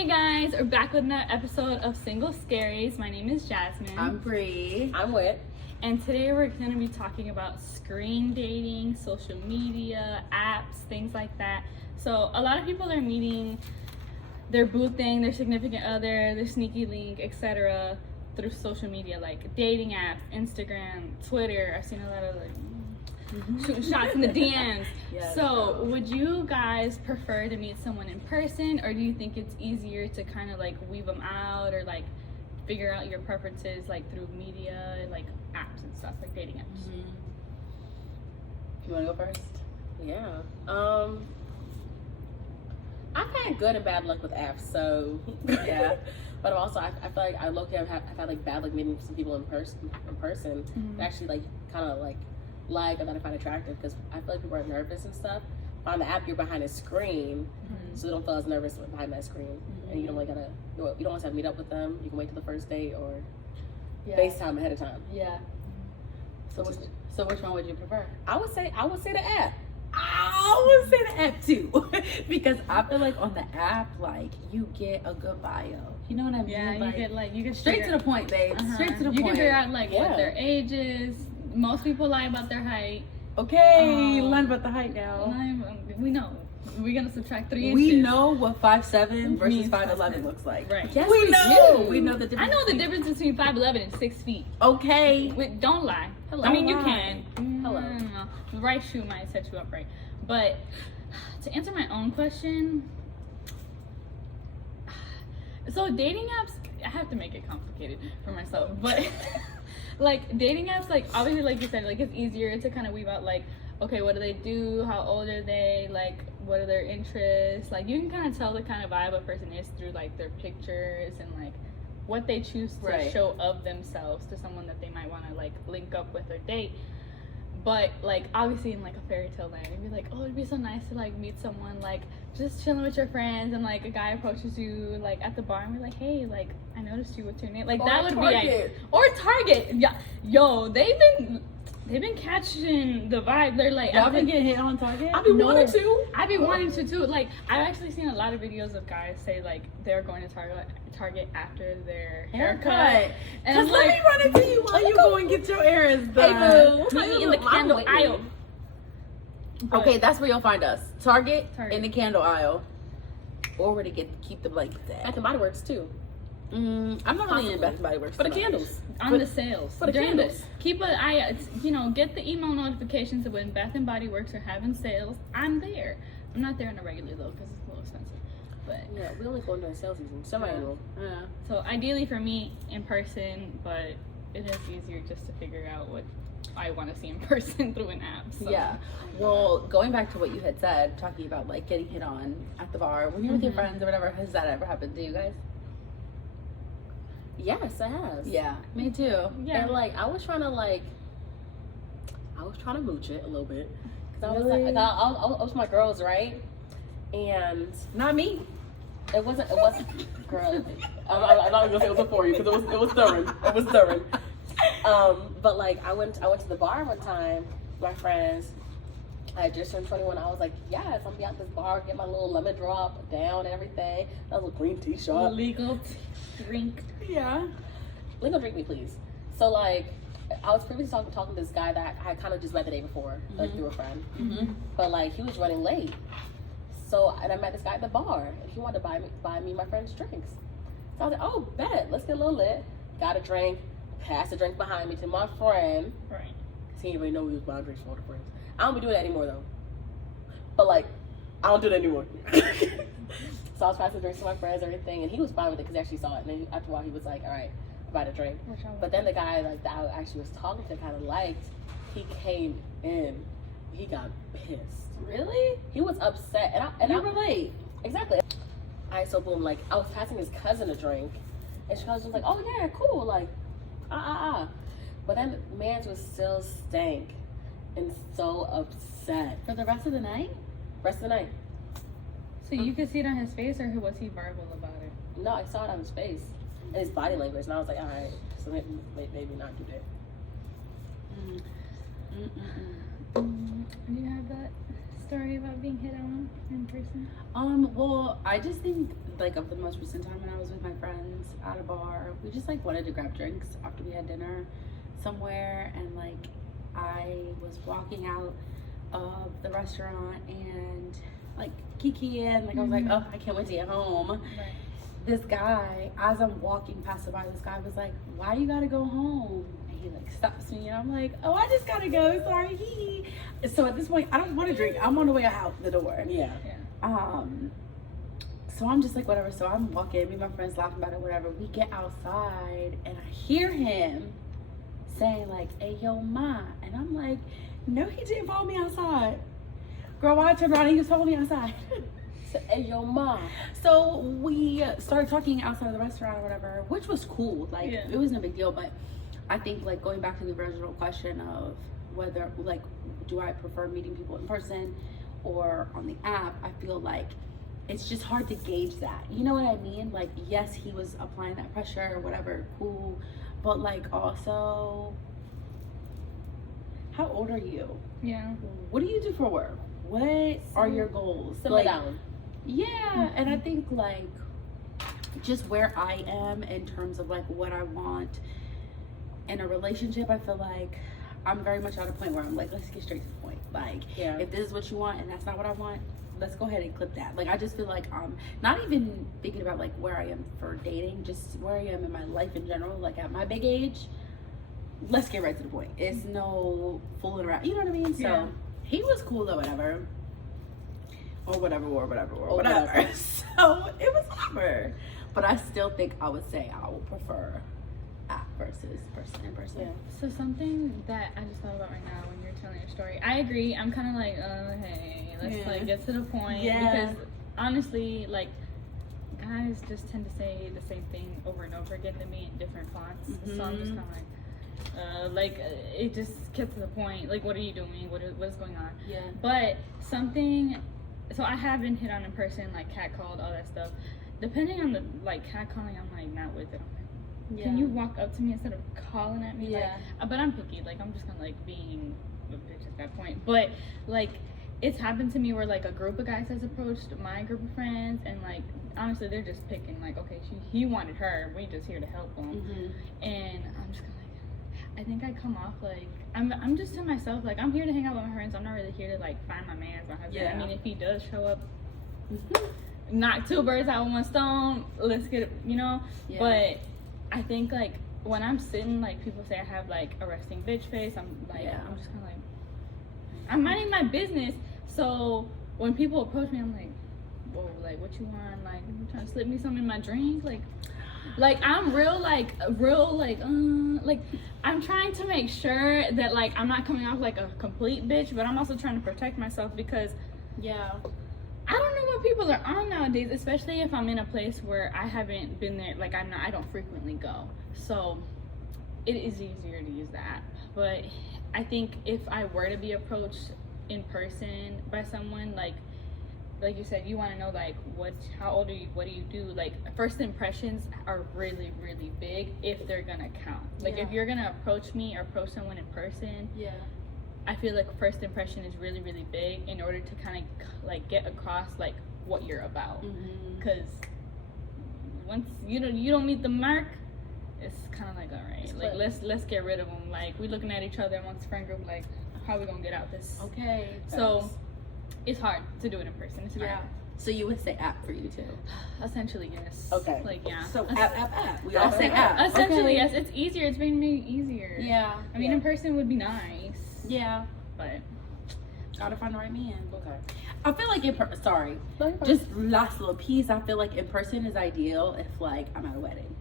Hey guys, we're back with another episode of Single Scaries. My name is Jasmine. I'm Bree. I'm Wit. And today we're going to be talking about screen dating, social media, apps, things like that. So a lot of people are meeting their boo thing, their significant other, their sneaky link, etc. through social media like dating apps, Instagram, Twitter. I've seen a lot of shooting shots in the DMs. Yes, so girl. would you guys prefer to meet someone in person, or do you think it's easier to kind of like weave them out or like figure out your preferences like through media, like apps and stuff, like dating apps? You want to go first? Yeah. I've had good and bad luck with apps, so Yeah. But also, I feel like I've had like bad luck meeting some people in person. Mhm. Actually, like kind of like or that I find attractive, because I feel like people are nervous and stuff. On the app, you're behind a screen, so you don't feel as nervous behind that screen, and you don't like you don't always have to meet up with them. You can wait till the first date or FaceTime ahead of time. Yeah. So which one would you prefer? I would say the app. I would say the app too, because I feel like on the app, like you get a good bio. You know what I mean? Yeah, like, you get straight to the point, babe. Straight to the You point. can figure out like Yeah. what their age is. Most people lie about their height. Okay, learn about the height now. We know. We're gonna subtract 3 inches. We know what 5'7" versus Means 5'11" looks like. Right. Yes, we we know. do. We know the I difference. know the difference between 5'11" and 6 feet. Okay. Wait, don't lie. Hello. I mean, you Don't lie. can. Hello. No. The right shoe might set you up right. But to answer my own question, so dating apps, I have to make it complicated for myself. But like dating apps, like obviously, like you said, like it's easier to kind of weave out like, okay, what do they do? How old are they? Like, what are their interests? Like, you can kind of tell the kind of vibe a person is through like their pictures and like what they choose to Right. show of themselves to someone that they might want to like link up with or date. But like obviously in like a fairy tale land, you'd be like, oh, it'd be so nice to like meet someone like just chilling with your friends, and like a guy approaches you like at the bar and be like, hey, like I noticed you, what's your name? Like Or that would Target. be like, or Target. Yeah, yo, they've been catching the vibe. They're like, Y'all been getting hit on Target? I be wanting to. I be wanting to too. Like I've actually seen a lot of videos of guys say like they're going to Target after their haircut. And I'm Cause let like, me run into you while you go and get your errands Hey, done. boo. meet me in the I'm candle waiting. aisle. But- Okay, that's where you'll find us. Target in the candle aisle. Or where to keep the blankets Bath at. and Body Works too. I'm not really Possibly. in Bath and Body Works. For the too much. candles. on the sales. For the During candles. Keep an eye out. Get the email notifications of when Bath and Body Works are having sales. I'm there. I'm not there on a regular though because it's a little expensive. But Yeah, we only go during sales season, semi-annual. Yeah. so ideally for me in person, but it is easier just to figure out what I want to see in person through an app. So. Yeah. Well, going back to what you had said, talking about like getting hit on at the bar when you're with your friends or whatever, has that ever happened to you guys? Yes, it has. Yeah, me too. Yeah. And like I was trying to mooch it a little bit, because I was Really? like, I was my girls, right? And Not me. it wasn't, girl. I'm not gonna say it was before you, because it was during. But like I went to the bar one time, my friends. I had just turned 21. I was like, yes, I'm gonna be at this bar, get my little lemon drop down and everything. That was a green tea shot. Legal drink. Yeah. Legal drink me, please. So like, I was previously talking to this guy that I kind of just met the day before, like through a friend. Mm-hmm. But like he was running late, so and I met this guy at the bar, and he wanted to buy me my friend's drinks. So I was like, oh, bet, let's get a little lit. Got a drink, passed the drink behind me to my friend, Right. cause he didn't really know he was buying drinks for other friends. I don't be doing that anymore though. But like, I don't do that anymore. So I was passing drinks to my friends and everything, and he was fine with it because he actually saw it. And then after a while, he was like, all right, I'll buy the drink. But then the guy like that I actually was talking to kind of liked, he came in, he got pissed. Really? He was upset, and I You were late. exactly. Alright, so boom, like I was passing his cousin a drink, and she was like, "Oh yeah, cool," like, But then the man's was still stank, and so upset. For the rest of the night? Rest of the night, So you could see it on his face, or was he verbal about it? no, I saw it on his face and his body language, and I was like, "Alright, so maybe not do that." Do you have that story about being hit on in person? Well, I just think like of the most recent time when I was with my friends at a bar. We just like wanted to grab drinks after we had dinner somewhere, and like I was walking out of the restaurant and like Kiki and like I was like, oh, I can't wait to get home. Right. This guy, as I'm walking past the bar, this guy was like, why you gotta go home? And he like stops me and I'm like, oh, I just gotta go, sorry. So at this point, I don't want to drink. I'm on the way out the door. Yeah. So I'm just like, whatever. So I'm walking, me and my friends laughing about it, whatever. We get outside and I hear him saying like, hey, yo, ma. And I'm like, no, he didn't follow me outside. Girl, why I turned around and he was following me outside. So, hey, yo, mom. So we started talking outside of the restaurant or whatever, which was cool. Like, Yeah. it wasn't a big deal. But I think, like, going back to the original question of whether, like, do I prefer meeting people in person or on the app, I feel like it's just hard to gauge that. You know what I mean? Like, yes, he was applying that pressure or whatever, cool. But, like, also, how old are you? Yeah. What do you do for work? What are your goals? Simmer Like, down. yeah, and I think like just where I am in terms of like what I want in a relationship, I feel like I'm very much at a point where I'm like, let's get straight to the point. Like, Yeah. if this is what you want and that's not what I want, let's go ahead and clip that. Like, I just feel like I'm not even thinking about like where I am for dating, just where I am in my life in general. Like at my big age, let's get right to the point. It's no fooling around. You know what I mean? So Yeah. he was cool or whatever. Or whatever. whatever. So it was whatever. But I still think I would say I would prefer app versus person in person. Yeah. So something that I just thought about right now when you're telling your story, I agree. I'm kind of like, hey, let's Yeah. like get to the point. Yeah. Because honestly, like guys just tend to say the same thing over and over again to me in different fonts. So I'm just Mhm. kind of like, it just gets to the point. Like, what are you doing? What is going on? Yeah. But something, so I have been hit on in person, like catcalled, all that stuff. Depending on the like catcalling, I'm like not with it. I'm like, can you walk up to me instead of calling at me? Yeah. Like, but I'm picky. Like, I'm just kind of like being a bitch at that point. But like, it's happened to me where like a group of guys has approached my group of friends, and like honestly, they're just picking like, okay, he wanted her. We just here to help him. Mm-hmm. And I'm just kind of like, I think I come off like I'm just to myself, like I'm here to hang out with my friends. I'm not really here to like find my man, my husband. Yeah. I mean, if he does show up, Mm-hmm. knock two birds out with one stone. Let's get it, you know. Yeah. But I think like when I'm sitting, like people say I have like a resting bitch face. I'm like, Yeah. I'm just kind of like, I'm minding my business. So when people approach me, I'm like, whoa, like what you want? Like you trying to slip me something in my drink? Like I'm real like I'm trying to make sure that like I'm not coming off like a complete bitch, but I'm also trying to protect myself because Yeah. I don't know what people are on nowadays, especially if I'm in a place where I haven't been there. Like I don't frequently go, so it is easier to use the app. But I think if I were to be approached in person by someone, like you said, you want to know like how old are you, what do you do? Like first impressions are really really big if they're gonna count. Like if Yeah. you're gonna approach me or approach someone in person, Yeah. I feel like first impression is really really big in order to kind of like get across like what you're about. Mm-hmm. Because once you don't meet the mark, it's kind of like, all right, It's like clear. let's get rid of them. Like we looking at each other amongst the friend group, like how we gonna get out this? Okay. So it's hard to do it in person. It's hard. Yeah. So you would say app for you too. Essentially, yes. Okay. Like yeah. So Es- app. We all say app. Essentially, Okay. yes. It's easier. It's made me easier. Yeah. I mean, Yeah. in person would be nice. Yeah. But Gotta find the right man. Okay. I feel like sorry. Just last little piece. I feel like in person is ideal if like I'm at a wedding,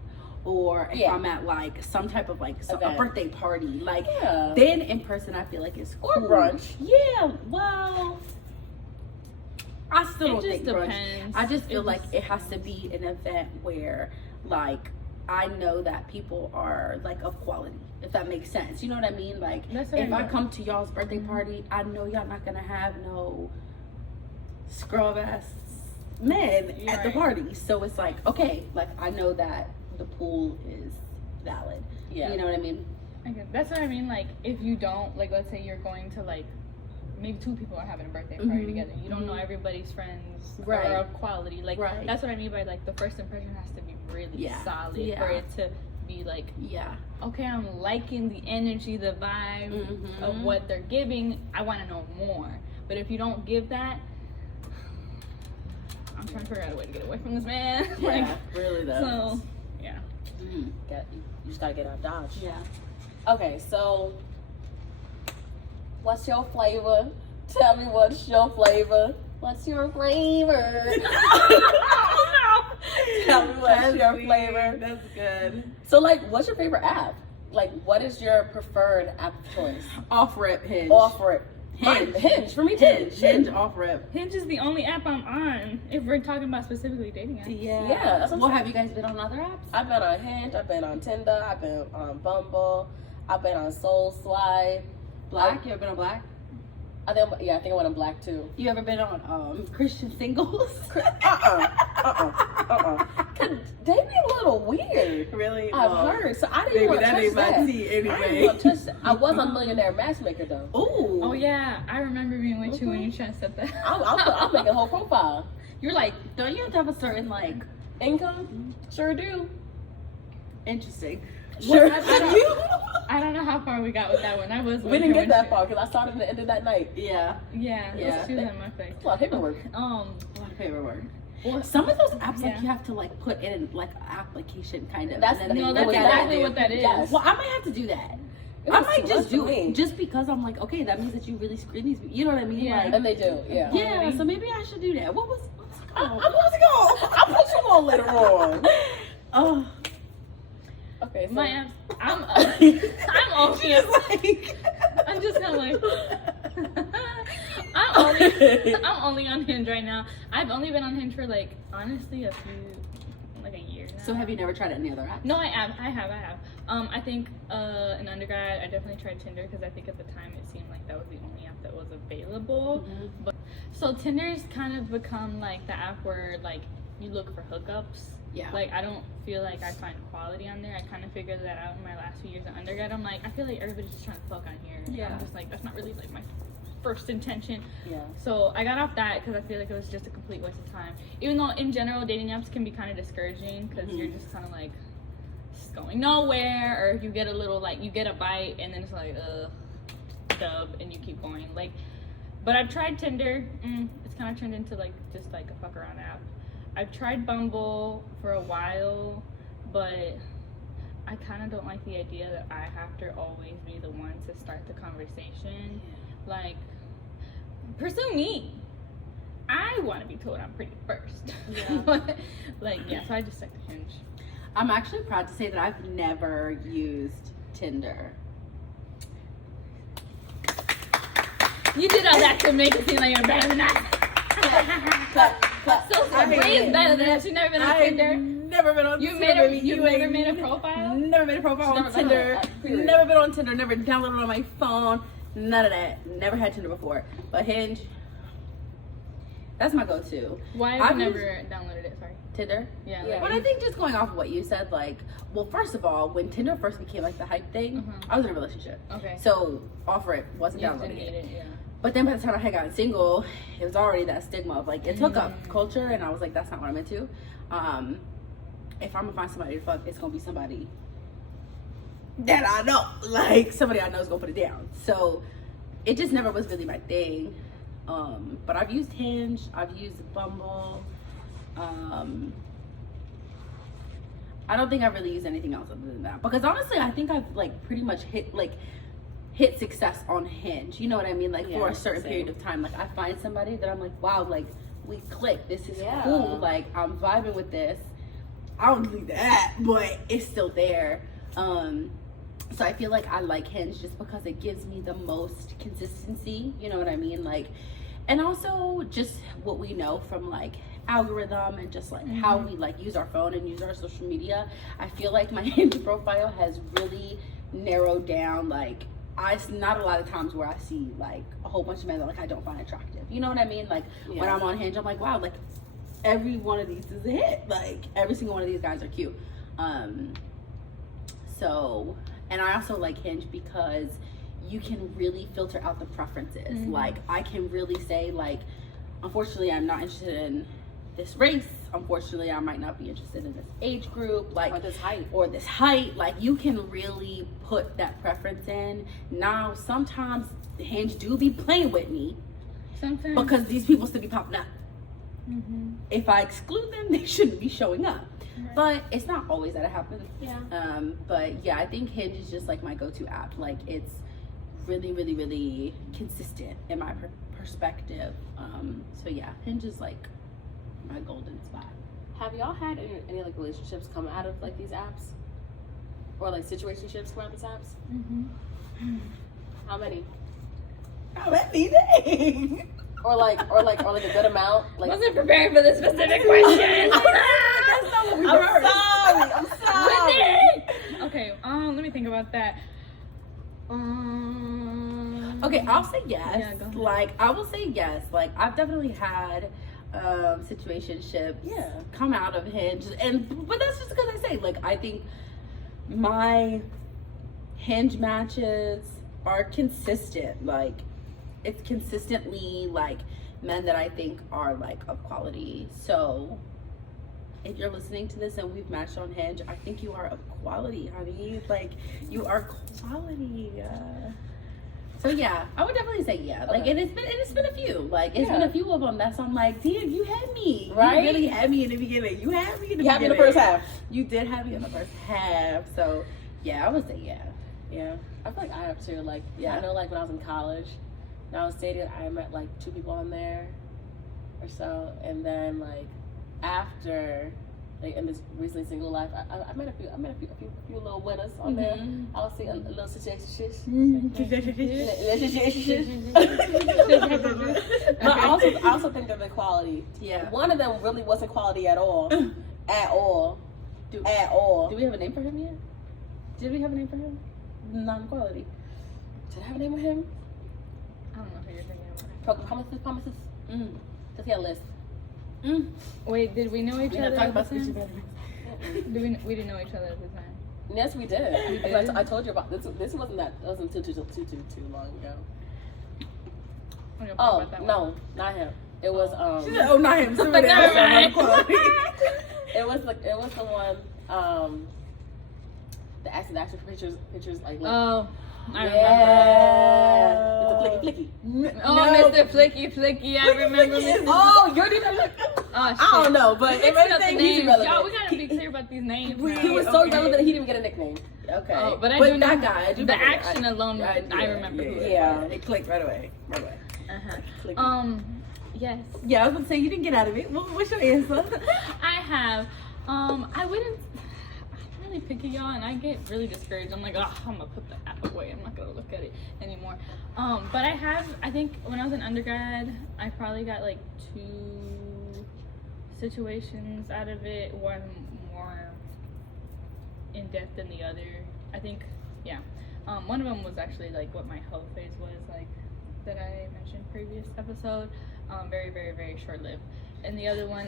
or if Yeah. I'm at like some type of like a Event. birthday party. Like Yeah. then in person I feel like it's Or cool. brunch. Yeah. Well, I still it don't just think brunch. depends. I just feel It like just- it has to be an event where like I know that people are like of quality, if that makes sense. You know what I mean? Like That's what if I mean. come to y'all's birthday party, I know y'all not gonna have no scrub ass men You're at the right. party. So it's like, okay, like I know that the pool is valid. Yeah. You know what I mean? Okay, that's what I mean. Like, if you don't, like, let's say you're going to like maybe 2 people are having a birthday party Mhm. together. You don't know Mhm. everybody's friends Right. or of quality. Like Right. that's what I mean by like the first impression has to be really Yeah. solid Yeah. for it to be like, Yeah. okay, I'm liking the energy, the vibe Mhm. of what they're giving. I want to know more. But if you don't give that, I'm trying to figure out a way to get away from this man. Like, Yeah, really though. so yeah. You just gotta get out of Dodge. Yeah. Okay, so what's your flavor? Tell me what's your flavor. What's your flavor? Tell me what's your flavor. That's good. So, like, what's your favorite app? Like, what is your preferred app of choice? Off rip Hinge. Offer it. Hinge. Hinge for me too. Hinge. Hinge off rip. Hinge is the only app I'm on. If we're talking about specifically dating apps. Yeah. Yeah, that's what I'm Well, saying. have you guys been on other apps? I've been on Hinge. I've been on Tinder. I've been on Bumble. I've been on Soul Swipe. Black? You ever been on Black? I think I went on Black too. You ever been on Christian Singles? They be a little weird. Really? I've Well, heard. So I didn't Baby, want to that touch ain't my that. tea I didn't anyway. want to touch that. I was on Millionaire Matchmaker though. Ooh. Oh yeah, I remember being with you when you tried to set that. I'll make a whole profile. You're like, Don't you have to have a certain Income? Sure do. interesting? Sure I do. don't- I don't know how far we got with that one. I was. We with didn't her get when that she- far because I started at the end of that night. Yeah. Yeah, Yeah. she was in my face. It's a lot of paperwork. A lot of paperwork. Well, Some of those apps, like Yeah. you have to like put in like an application kind of. That's and then no, they that's look at exactly it. what that is. Yes. Well, I might have to do that. It I was might too just much do for me. it just because I'm like, okay, that means that you really screen these. You know what I mean? Yeah. Like, And they do, yeah. yeah. So maybe I should do that. What's it I'm called? supposed to go. I'll put you on later on. Oh, Okay, so my apps. I'm okay. like. I'm just kind of like. I'm only on Hinge right now. I've only been on Hinge for like honestly like a year now. So have you never tried any other app? No, I have. I think in undergrad I definitely tried Tinder because I think at the time it seemed like that was the only app that was available. But so Tinder's kind of become like the app where like you look for hookups. Yeah. Like I don't feel like I find quality on there. I kind of figured that out in my last few years of undergrad. I'm like, I feel like everybody's just trying to fuck on here. Yeah. I'm just like, that's not really like my first intention. yeah. So I got off that because I feel like it was just a complete waste of time. Even though in general dating apps can be kind of discouraging because you're just kind of like it's going nowhere, or you get a little like you get a bite and then it's like dub and you keep going like. But I've tried Tinder. It's kind of turned into like just like a fuck around app. I've tried Bumble for a while, but I kind of don't like the idea that I have to always be the one to start the conversation. Like, pursue me. I want to be told I'm pretty first. Yeah. Like, yeah, so I just like to Hinge. I'm actually proud to say that I've never used Tinder. You did all that to make it seem like you're better than us. Clap. So Sabrine's better than us. You've never been on Tinder. Never been on You Tinder. made a, baby. you You never ain't made a profile? Never made a profile on Never been on Tinder. it, period. Never been on Tinder. Never downloaded it on my phone. None of that. Never had Tinder before. But Hinge, that's my go-to. Why have I've you never downloaded it? Sorry. Tinder. Yeah. Yeah. But I think just going off of what you said, like, well, first of all, when Tinder first became like the hype thing, I was in a relationship. Okay. So offer it, wasn't You downloading didn't it. need it, yeah. But then by the time I had gotten single, it was already that stigma of like it took up culture, and I was like, that's not what I'm into. If I'm gonna find somebody to fuck, it's gonna be somebody that I know, like somebody I know is gonna put it down. So it just never was really my thing. But I've used Hinge, I've used Bumble. I don't think I've really used anything else other than that, because honestly, I think I've like pretty much hit success on Hinge. You know what I mean? Like for Yeah, a certain same. period of time. Like I find somebody that I'm like, wow, like we click. This is Yeah. cool. Like I'm vibing with this. I don't delete that, but it's still there. So I feel like I like Hinge just because it gives me the most consistency. You know what I mean? Like, and also just what we know from like algorithm and just like how we like use our phone and use our social media. I feel like my Hinge profile has really narrowed down like not a lot of times where I see like a whole bunch of men that like I don't find attractive. You know what I mean? Like when Yeah. I'm on Hinge, I'm like, wow, like every one of these is a hit. Like every single one of these guys are cute. So, and I also like Hinge because you can really filter out the preferences. Mhm. Like, I can really say, like, unfortunately, I'm not interested in this race. Unfortunately, I might not be interested in this age group. Like, Or this height. or this height. Like, you can really put that preference in. Now, sometimes Hinge do be playing with me Sometimes. because these people still be popping up. Mhm. If I exclude them, they shouldn't be showing up. Right. But it's not always that it happens. Yeah. But yeah, I think Hinge is just like my go-to app. Like, it's really, really, really consistent in my perspective. So yeah, Hinge is like my golden spot. Have y'all had any like relationships come out of like these apps? Or like situationships come out of these apps? Mhm. How many? How many days? Or like a good amount? Like Wasn't prepared for this specific question. That's not what we heard. I'm sorry. Whitney! Okay, let me think about that. Okay, I'll say yes. Yeah, go ahead. Like, I will say yes. Like, I've definitely had situationships Yeah. come out of Hinge, but that's just because I say, like, I think my Hinge matches are consistent. Like, it's consistently like men that I think are like of quality. So if you're listening to this and we've matched on Hinge, I think you are of quality, honey. Like, you are quality. So yeah, I would definitely say yeah. Like, Okay. and it's been a few. Like, it's been Yeah. a few of them that's I'm like, damn, you had me. Right? You really had me in the beginning. You had me in the You have me in the beginning. first half. You did have me in the first half. So yeah, I would say yeah. Yeah. I feel like I have too. Like, Yeah. I know like when I was in college, when I was dating, I met like 2 people on there or so. And then like after like in this recently single life, I met a few little winners on there. Mhm. I was seeing a little situation. Mm-hmm. But I also think of the quality. Yeah. One of them really wasn't quality at all. At all. At all. Do we have a name for him yet? Did we have a name for him? Non-quality. Did I have a name with him? I don't know who you're thinking about. Promises. Mm. Does he have a list? Wait, did we know each We other have to talk at the about speech time? impediment. We didn't know each other at the time. Yes, we did. You Because did? I told you about this. This wasn't too long ago. I'm gonna Oh talk about that no, one. not him. It was She said, "Oh, not him." Somebody Never else on mind. non-quality. it was the one the action pictures like Oh, I remember. yeah. It's a flicky. Oh, No. Mr. Flicky, I remember. Mr. Oh, you didn't even Oh, shit. I don't know, but if Mixing up the anything, he's names. irrelevant. Y'all, we gotta be clear about these names. We- now. He was so Okay. relevant that he didn't even get a nickname. Okay, Oh, but I do know that guy. I do the remember. action alone, I remember who it Yeah. It clicked right away. Right away. Uh-huh. Clicked. Yes. Yeah, I was gonna say you didn't get out of it. What's your answer? I have. I wouldn't. I'm really picky, y'all, and I get really discouraged. I'm like, oh, I'm gonna put the app away. I'm not gonna look at it anymore. But I think when I was in undergrad, I probably got like 2 situations out of it. One more in depth than the other. I think, yeah. One of them was actually like what my whole phase was like that I mentioned previous episode. Very, very, very short lived. And the other one,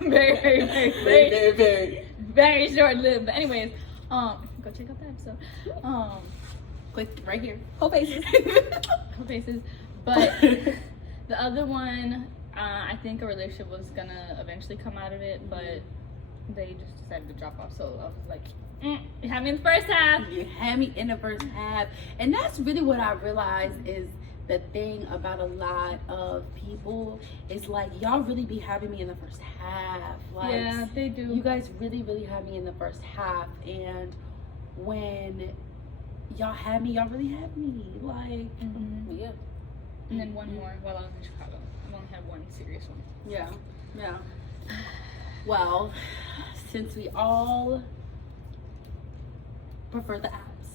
very, very, very, very, very. very short lived. But anyways, go check out that episode. Click right here. Whole faces. Whole faces. But the other one, I think a relationship was gonna eventually come out of it, but they just decided to drop off. So I was like, you had me in the first half. You had me in the first half, and that's really what I realized is the thing about a lot of people is like y'all really be having me in the first half. Like, Yeah, they do. you guys really, really had me in the first half, and when y'all had me, y'all really had me. Like, Mhm. Yeah. And then one more while I was in Chicago. I've only had one serious one. yeah. Well, since we all prefer the apps,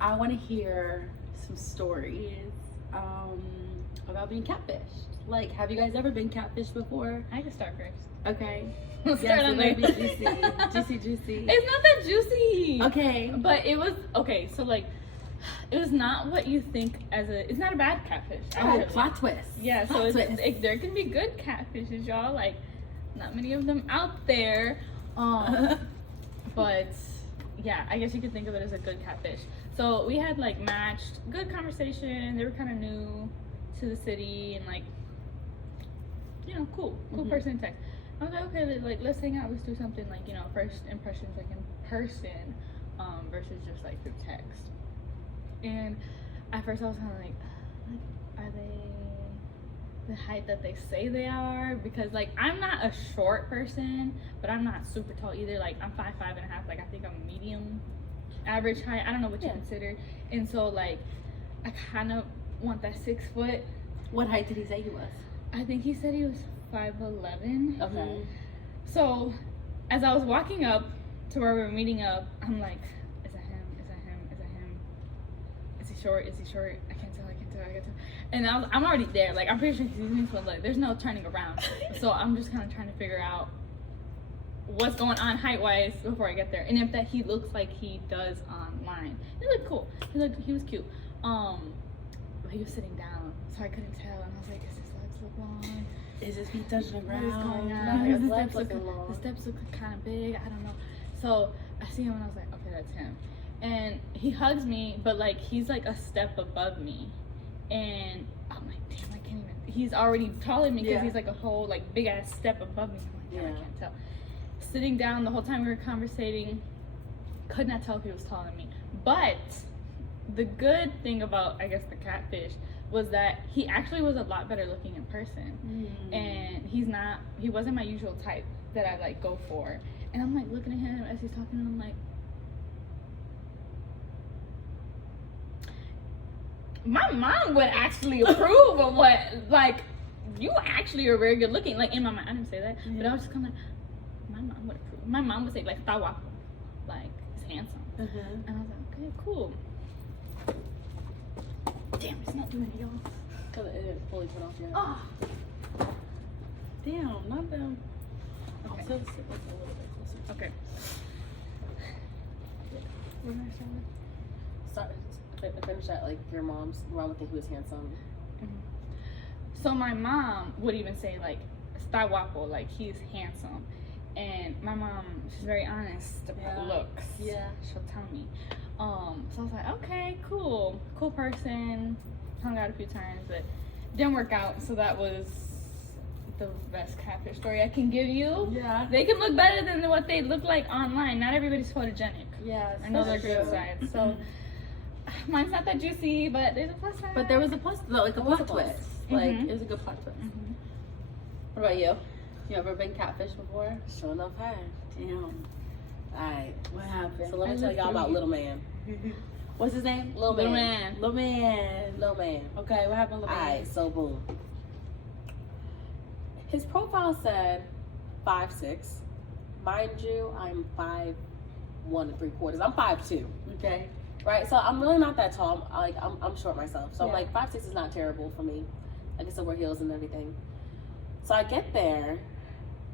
I want to hear some stories about being catfished. Like, have you guys ever been catfished before? I can start first. Okay. Let's Yes, start it on might there. be juicy. It's not that juicy. Okay. But it was okay. So like, it was not what you think it's not a bad catfish. Oh, actually. plot twist. Yeah. So Plot twist. there can be good catfishes, y'all. Like, not many of them out there. But yeah, I guess you could think of it as a good catfish. So we had like matched, good conversation. They were kind of new to the city and like, you know, cool person to text. I was like, okay, like let's hang out. Let's do something like, you know, first impressions like in person, versus just like through text. And at first I was kind of like, are they the height that they say they are? Because like I'm not a short person, but I'm not super tall either. Like I'm 5'5" and a half. Like I think I'm medium average height. I don't know what you consider. And so like I kind of want that 6 foot. What height did he say he was? I think he said he was 5'11". Okay. So as I was walking up to where we were meeting up, I'm like, is that him? Is that him? Is that him? Is he short? Is he short? I can't tell. And I'm already there. Like I'm pretty sure he sees me, so like there's no turning around. So I'm just kind of trying to figure out what's going on height wise before I get there, and if that he looks like he does online. He looked cool. He was cute. But he was sitting down, so I couldn't tell, and I was like, is his legs look long? Is his feet touching the What ground? is going No, on? his The legs steps look looking long. the steps look kind of big. I don't know. So I see him and I was like, okay, that's him. And he hugs me, but like he's like a step above me, and I'm like, damn, I can't even. He's already taller than me because he's like a whole like big ass step above me. I'm like, damn, I can't tell. Sitting down the whole time we were conversating, could not tell if he was taller than me. But the good thing about, I guess, the catfish was that he actually was a lot better looking in person. And he wasn't my usual type that I like go for. And I'm like looking at him as he's talking, and I'm like, my mom would actually approve of what, like, you actually are very good looking. Like in my mind, I didn't say that, but I was just kind of like, my mom would approve. My mom would say like, "Está guapo," like he's handsome. And I was like, okay, cool. Damn, it's not doing it, y'all. Because it didn't fully turn off yet. Oh, Damn, not them. okay. So sit like a little bit closer. Okay. Where did I start with? Finish that, like your mom would think he was handsome. So my mom would even say like, "Está guapo," like he's handsome. And my mom, she's very honest about looks. Yeah. She'll tell me. So I was like, okay, cool person. Hung out a few times, but didn't work out. So that was the best catfish story I can give you. Yeah. They can look better than what they look like online. Not everybody's photogenic. Yeah. I know their good sides. So mine's not that juicy, but there's a plus side. But there was a plus, like a plot twist. Like Mhm. it was a good plot twist. What about you? You ever been catfish before? Sure enough, had. Damn. Alright. What happened? So let me I tell lived y'all through about you. Little Man. What's his name? Little Man. Little Man. Little Man. Okay, what happened, Little Man? Alright, so boom. His profile said 5'6". Mind you, I'm 5'1" and 3/4. I'm 5'2". Okay. Right, so I'm really not that tall. I'm short myself, so I'm Yeah. like 5'6" is not terrible for me. I can still wear heels and everything. So I get there,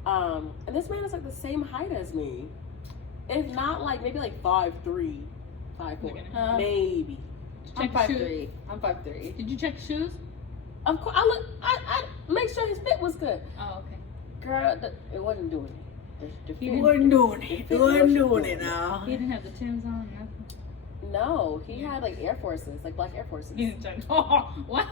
and this man is like the same height as me, if not like maybe like 5'3", 5'4", maybe. I'm Check shoes. 5'3". I'm 5'3". Did you check shoes? Of course, I make sure his fit was good. Oh, okay. Girl, it wasn't doing it. The He fit- didn't- wasn't doing it. He wasn't doing it now. He didn't have the Timbs on, nothing. No, he had like Air Forces, like black Air Forces. He didn't check. Oh, what?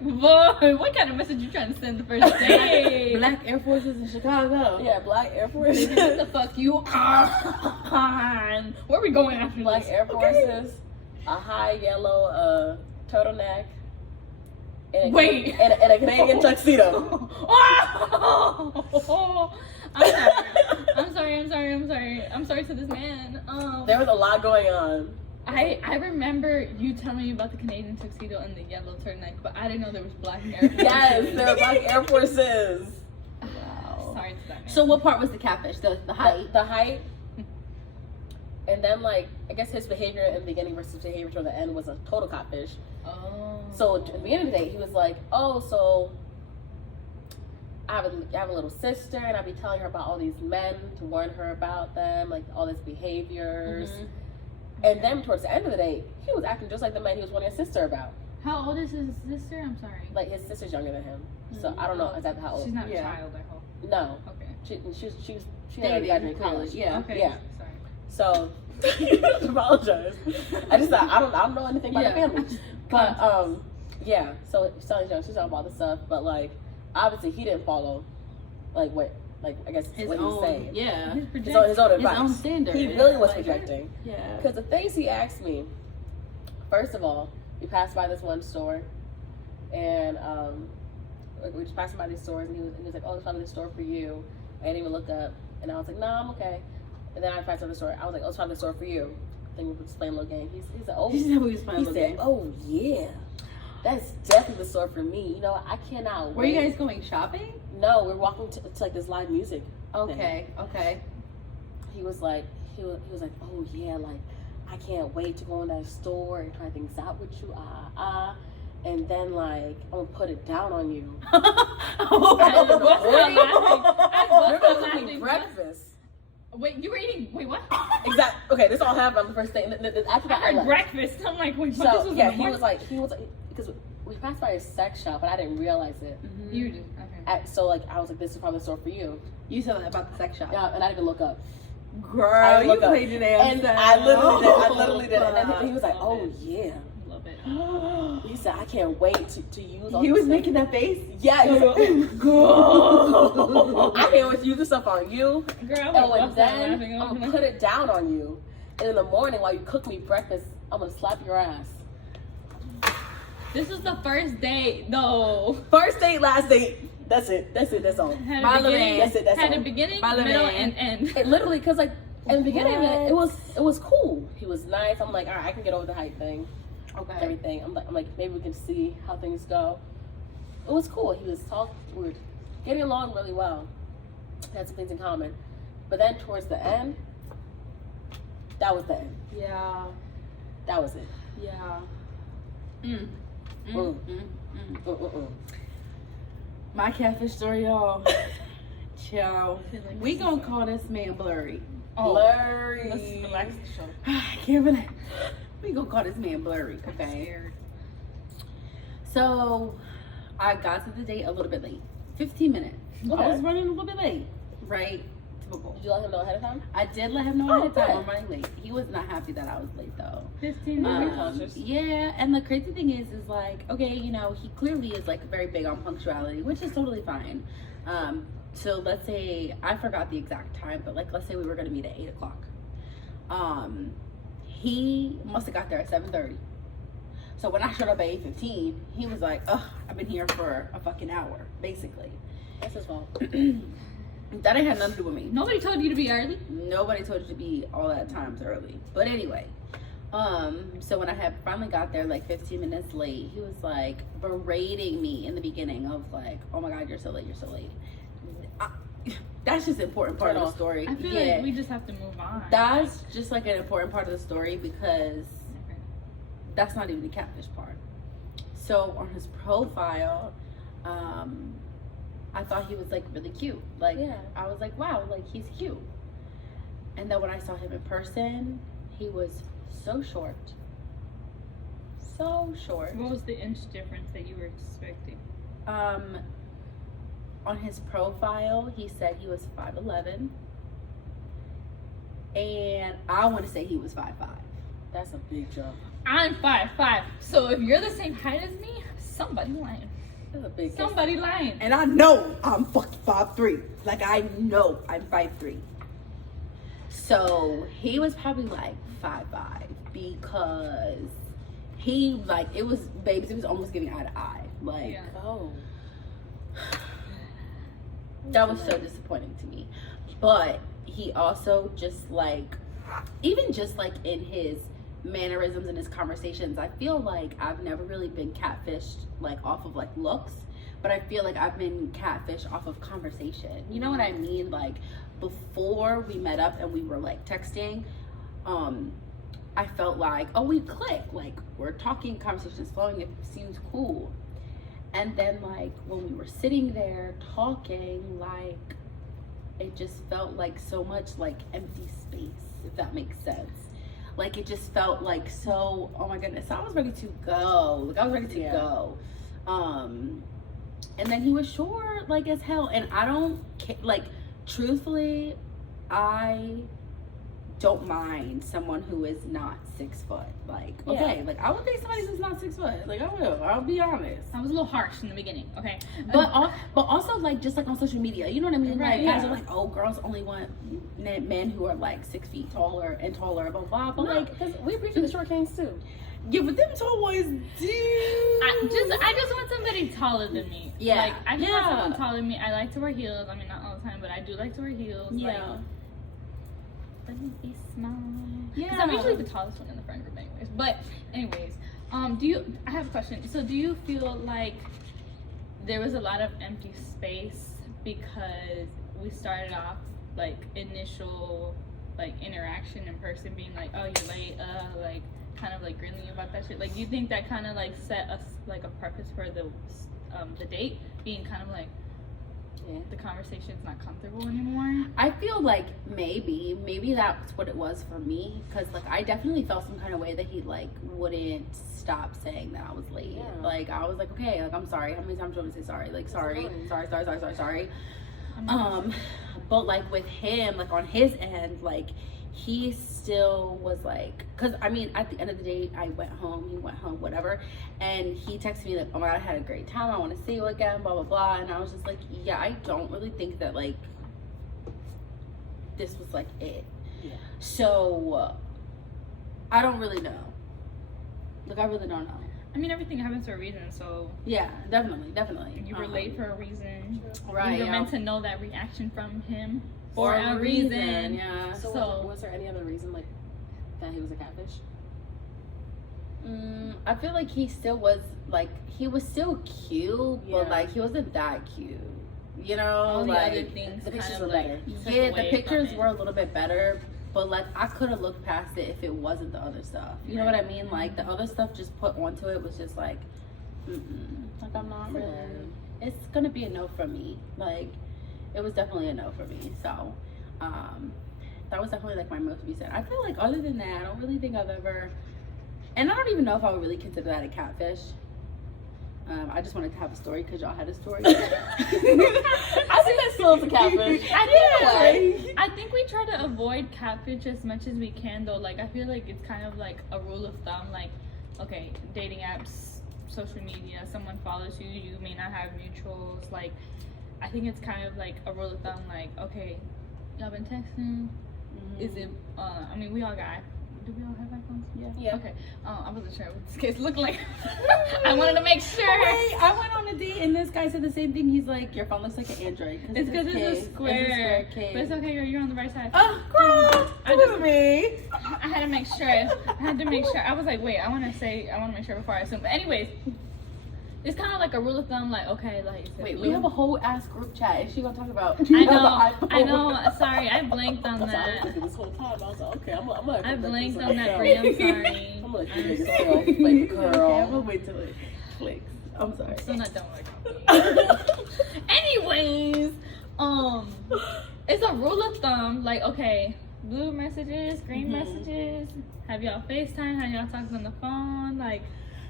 Boy, what kind of message you trying to send the first day? Black Air Forces in Chicago. Yeah, black Air Forces. Nigga, what the fuck you on? Where are we going after Black this? Air Forces, a high yellow turtleneck, and Wait. and a Canadian tuxedo. Oh, I'm sorry to this man. There was a lot going on. I remember you telling me about the Canadian tuxedo and the yellow turtleneck, but I didn't know there was black Air Force. Yes, there were black Air Forces. Wow. Sorry to that man. So what part was the catfish? The height? The height. And then, like, I guess his behavior in the beginning versus behavior toward the end was a total catfish. Oh. So at the beginning of the day, he was like, "Oh, so I have a little sister, and I be telling her about all these men to warn her about them, like all these behaviors." And then towards the end of the day, he was acting just like the man he was warning his sister about. How old is his sister? I'm sorry. Like his sister's younger than him, so I don't know exactly how old. She's not Yeah. a child, I hope. No, Okay. she had already gotten in college. Yeah. Okay. Yeah. Sorry. So apologize. I just I don't know anything about the family. But yeah, so she's talking about all this stuff, but like obviously he didn't follow like what like I guess His what he was own, saying. yeah. His own advice. His own standard. He really was Like, projecting. Yeah. Because the things he asked me, first of all, we passed by this one store and we just passed by these stores and he was like, oh, let's find this store for you. I didn't even look up and I was like, no, I'm okay. And then I passed by the store. I was like, oh, let's find this store for you. I think we were just playing a little game. He's like, oh, He said we was playing he a little said, game. oh yeah, that's definitely the store for me. You know, I cannot Were wait. you guys going shopping? No, we're walking to like this live music. Okay. Okay. He was like, oh yeah, like I can't wait to go in that store and try things out with you, and then like I'm gonna put it down on you. I was laughing. I You're was gonna cook me laughing. breakfast. Wait, you were eating? Wait, what? Exactly. Okay, this all happened on the first day. And then after I that, I heard left. breakfast. I'm like, wait, what? So This was yeah, in the he was like because we passed by a sex shop, but I didn't realize it. Mhm. You just okay. So like I was like, this is probably the store for you. You said that about the sex shop. Yeah, and I didn't even look up. I Girl, didn't you look up. played your damn And self. I literally did. And then he was like, Love oh it. yeah. Love it. He said, I can't wait to use all He this was stuff." making that face. Yeah, he was like, Girl. I can't wait to use this stuff on you. Girl, I And was when then laughing. I'm gonna put it down on you. And in the morning while you cook me breakfast, I'm gonna slap your ass. This is the first date, though. First date, last date. That's it. That's all. Had My a beginning, That's it, that's had all. a beginning, My little middle, man. and end. It literally, cause like in the beginning of it, What? it was cool. He was nice. I'm like, all right, I can get over the height thing, Okay. everything. I'm like, maybe we can see how things go. It was cool. He was talking. We were getting along really well. Had some things in common, but then towards the end, that was the end. Yeah. That was it. Yeah. Mm. My catfish story, y'all. Chill. We gonna call this man Blurry. Oh, Blurry. let's relax the show. I can't believe we gonna call this man Blurry. Okay. So I got to the date a little bit late. 15 minutes. Okay. I was running a little bit late. Right? Typical. Did you let him know ahead of time? I did let him know Oh, ahead of time good. I'm running late. He was not happy that I was late though. 15 Very minutes. conscious. Yeah, and the crazy thing is like, okay, you know, he clearly is like very big on punctuality, which is totally fine. So let's say I forgot the exact time, but like let's say we were gonna meet at 8:00. He must have got there at 7:30. So when I showed up at 8:15, he was like, "Ugh, I've been here for a fucking hour, basically." That's his fault. That ain't had nothing to do with me. Nobody told you to be early. Nobody told you to be all that times early. But anyway, so when I had finally got there like 15 minutes late, he was like berating me in the beginning of like, oh my God, you're so late, you're so late. That's just an important part of the story. I feel Yeah, like we just have to move on. that's just like an important part of the story because Okay. that's not even the catfish part. So on his profile, I thought he was like really cute. Like Yeah. I was like, wow, like he's cute. And then when I saw him in person, he was so short. So short. What was the inch difference that you were expecting? On his profile, he said he was 5'11", and I want to say he was 5'5". That's a big jump. I'm 5'5". So if you're the same height as me, somebody lying. That's a big jump. Somebody lying. And I know I'm fucking 5'3". Like I know I'm 5'3". So he was probably like 5'5", because he like it was almost giving eye to eye. Like Yeah. Oh. that was so disappointing to me. But he also just like, even just like in his mannerisms and his conversations, I feel like I've never really been catfished like off of like looks, but I feel like I've been catfished off of conversation. You know what I mean? Like before we met up and we were like texting, I felt like, oh, we click, like we're talking, conversation's flowing, it seems cool. And then like when we were sitting there talking, like it just felt like so much like empty space, if that makes sense. Like it just felt like so, oh my goodness, I was ready to go. Like I was ready to Yeah. go. And then he was short like as hell. And I don't like, truthfully, I don't mind someone who is not 6 foot. Like, okay, like I would date somebody who's not 6 foot. Like I will. I'll be honest. I was a little harsh in the beginning, okay? But also like just like on social media, you know what I mean? Right, Like guys yeah. are like, oh, girls only want men who are like 6 feet taller and taller, blah blah. But like, because we appreciate the short kings too. yeah, but them tall boys, dude. I just want somebody taller than me. Yeah. Like I just want Yeah. someone taller than me. I like to wear heels. I mean, not all the time, but I do like to wear heels. Yeah. Like, let me be small. Yeah. Because I'm usually the tallest one in the friend group, anyways. But anyways, I have a question. So do you feel like there was a lot of empty space because we started off like initial like interaction in person being like, oh, you're late, like kind of like grilling you about that shit? Like, do you think that kind of like set us like a purpose for the date being kind of like, Yeah. the conversation's not comfortable anymore? I feel like maybe that's what it was for me, because like I definitely felt some kind of way that he like wouldn't stop saying that I was late. Yeah. Like I was like, okay, like I'm sorry. How many times do you want me to say sorry? Like sorry. But like with him, like on his end, like he still was like, because I mean at the end of the day I went home, he went home, whatever, and he texted me like, oh my god, I had a great time, I want to see you again, blah blah blah. And I was just like, yeah, I don't really think that like this was like it. Yeah. So I don't really know, like I really don't know. I mean, everything happens for a reason, so Yeah, definitely. you were late for a reason. Right, You were yeah. meant to know that reaction from him For a reason. yeah. So was there any other reason like that he was a catfish? I feel like he still was like, he was still cute, Yeah. but like he wasn't that cute, you know? All the like other things the kind pictures of were like better. took yeah, the away pictures from it. were a little bit better, but like I could have looked past it if it wasn't the other stuff. You know what I mean? Like the other stuff just put onto it was just like, like I'm not really. It's gonna be a no from me. Like it was definitely a no for me. So, that was definitely like my most recent. I feel like other than that, I don't really think I've ever, and I don't even know if I would really consider that a catfish. I just wanted to have a story because y'all had a story. I think that still is a catfish. I think we try to avoid catfish as much as we can, though. Like I feel like it's kind of like a rule of thumb. Like, okay, dating apps, social media, someone follows you, you may not have mutuals. Like, I think it's kind of like a rule of thumb. Like, okay, y'all been texting? Is it? I mean, we all got. Do we all have iPhones? Yeah. Okay. I wasn't sure what this case looked like. I wanted to make sure. Wait, I went on a date and this guy said the same thing. He's like, your phone looks like an Android. It's because it's a case. square. case. But it's okay, girl. You're on the right side. Oh, girl, I look just- at me. I had to make sure. I had to make sure. I was like, wait, I want to make sure before I assume. But anyways, it's kind of like a rule of thumb. Like, okay, like. Wait, we have a whole ass group chat. Is she gonna talk about? I know. Sorry, I blanked on That's all I was that. thinking this whole time. I was like, okay, I'm gonna. I blanked on that for you. I'm sorry. I'm gonna let I'm you so- make it off like a Okay, girl. I'm gonna wait till it clicks. I'm sorry. Still not done with it. Anyways, it's a rule of thumb. Like, okay, blue messages, green messages. Have y'all FaceTime? Have y'all talked on the phone? Like,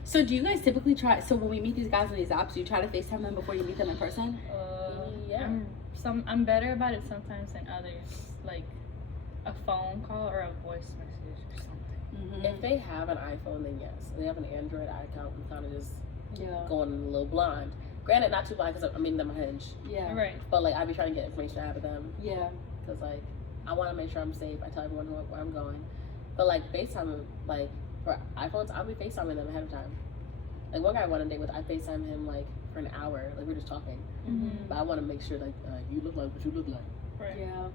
So do you guys typically try? So when we meet these guys on these apps, do you try to FaceTime them before you meet them in person? Yeah. I'm better about it sometimes than others. Like a phone call or a voice message or something. If they have an iPhone, then yes. If they have an Android account, I'm kind of just Yeah. going a little blind. Granted, not too blind because I mean them Hinge, Yeah. Right. but like I be trying to get information out of them Yeah. because like I want to make sure I'm safe. I tell everyone where I'm going, but like FaceTime, like for iPhones, I'll be FaceTiming them ahead of time. Like one guy I went on a date with, I FaceTime him like for an hour, like we were just talking, but I want to make sure like you look like what you look like. Right. Yeah.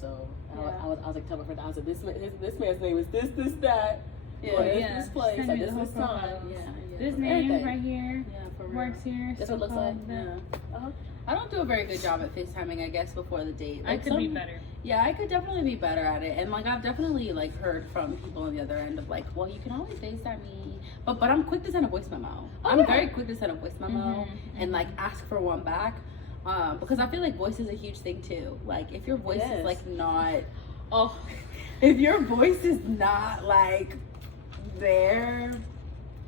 So Yeah. I was like telling my friend, I was like this man's name is this that. Yeah. Or Yeah. this place Send at me this the whole time. profile. Yeah. This name Everything. right here Yeah. For real. works here. That's what it looks like. Yeah. I don't do a very good job at FaceTiming, I guess, before the date. I Like, could be better. Yeah, I could definitely be better at it. And like I've definitely like heard from people on the other end of like, well, you can always FaceTime me. But I'm quick to send a voice memo. I'm very quick to send a voice memo and like ask for one back. Because I feel like voice is a huge thing too. Like if your voice is like not Oh, if your voice is not like there,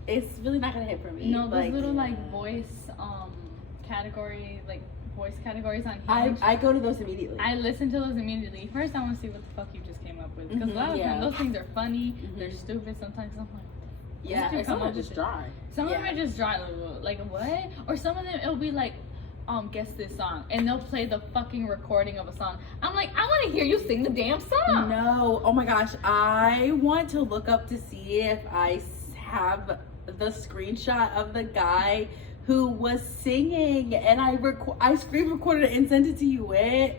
it's really not gonna hit for me. no, those like, little like voice category like voice categories on I Hinge. go to those immediately. I listen to those immediately. First, I want to see what the fuck you just came up with. Because a lot of yeah. times, those things are funny. Mhm. They're stupid. Sometimes I'm like, yeah, Did you and some come are up just with it? dry. some of them Yeah. are just dry. Like, what? Or some of them, it'll be like, guess this song. And they'll play the fucking recording of a song. I'm like, I want to hear you sing the damn song. No, oh my gosh, I want to look up to see if I have the screenshot of the guy who was singing, and I screen recorded it and sent it to you, and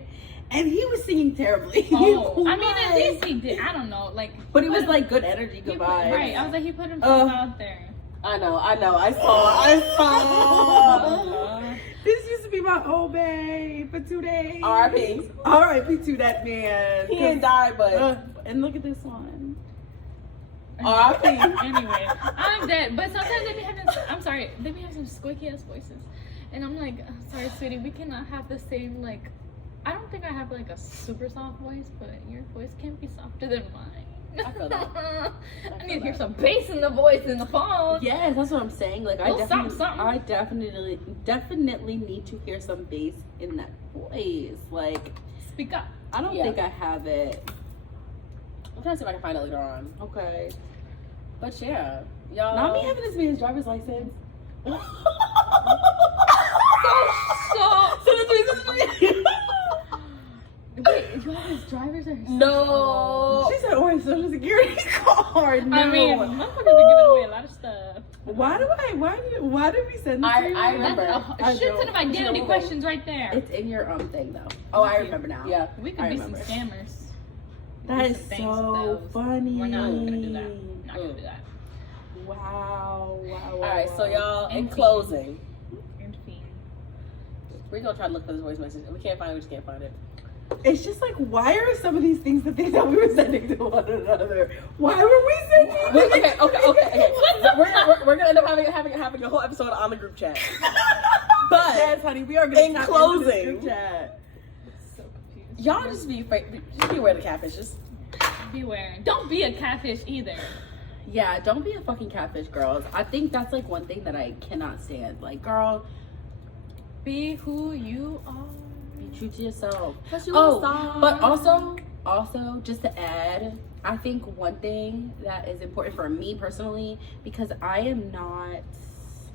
he was singing terribly. Oh, I He mean, at was. least he did. I don't know. Like, But it was put- like good energy, he good put- vibes. Right. I was like, he put himself out there. I know. I saw. This used to be my old babe for 2 days. R.I.P. R.I.P. to that man. He didn't die, but And look at this one. R.I.P. Anyway, I'm dead. But sometimes they be having, I'm sorry, they be having some squeaky ass voices. And I'm like, I'm sorry, sweetie, we cannot have the same, like, I don't think I have like a super soft voice, but your voice can be softer than mine. I feel that. I need to hear some bass in the voice in the phone. Yes, that's what I'm saying. Like Little something. I definitely need to hear some bass in that voice. Like Speak up. I don't Yeah. think I have it. I'm trying to see if I can find it later on. Okay. But yeah, y'all. Not me having this man's driver's license. So, Send it to me. wait, you have his driver's or his No. She said, "Or his social security card." No. I mean, motherfuckers are giving away a lot of stuff. why did we send this I- to you? I remember. That's a shit ton of identity You know what? questions right there. It's in your thing though. Oh, I remember now. Yeah. We could I be some remember. scammers. That is Thanks, so those. funny. We're not gonna do that. Not gonna do that. Wow. All right, so y'all, in And closing, And fiend. we're gonna try to look for this voice message. If we can't find it, we just can't find it. It's just like, why are some of these things the things that we were sending to one another? Why were we sending? Okay. We're gonna end up having a whole episode on the group chat. But Yes, honey, we are gonna in tap into closing, this group chat. So confused. y'all just be aware of the catfishes. Beware. Don't be a catfish either. Yeah, don't be a fucking catfish, girls. I think that's like one thing that I cannot stand. Like, girl, Be who you are. be true to yourself. Oh, But also, just to add, I think one thing that is important for me personally, because I am not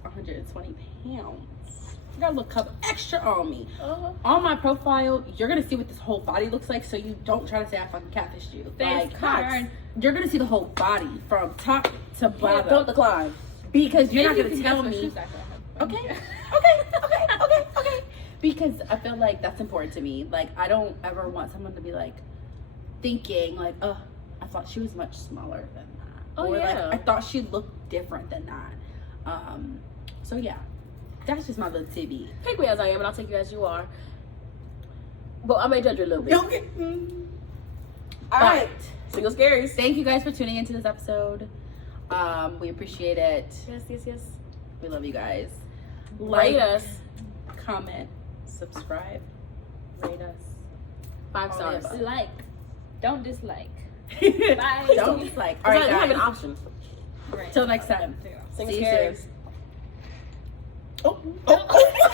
120 pounds. You gotta look up extra on me. On my profile, you're gonna see what this whole body looks like, so you don't try to say I fucking catfished you. Face card. You're gonna see the whole body from top to bottom. Don't decline. Because you're not Maybe gonna you tell can guess what me. shoes I have. Okay. Because I feel like that's important to me. Like, I don't ever want someone to be like thinking like, I thought she was much smaller than that. Oh, or yeah. like I thought she looked different than that. So yeah. That's just my little tidbit. Take me as I am, and I'll take you as you are. But I may judge you a little bit. Okay. All right. Single scaries. Thank you guys for tuning into this episode. We appreciate it. Yes. We love you guys. Rate us. comment, subscribe, rate us. 5 All stars. of us. Like. Don't dislike. Bye. Don't dislike. All All right, right, have an guys. option. Right. Till next time. Single See you scaries. soon. Oh.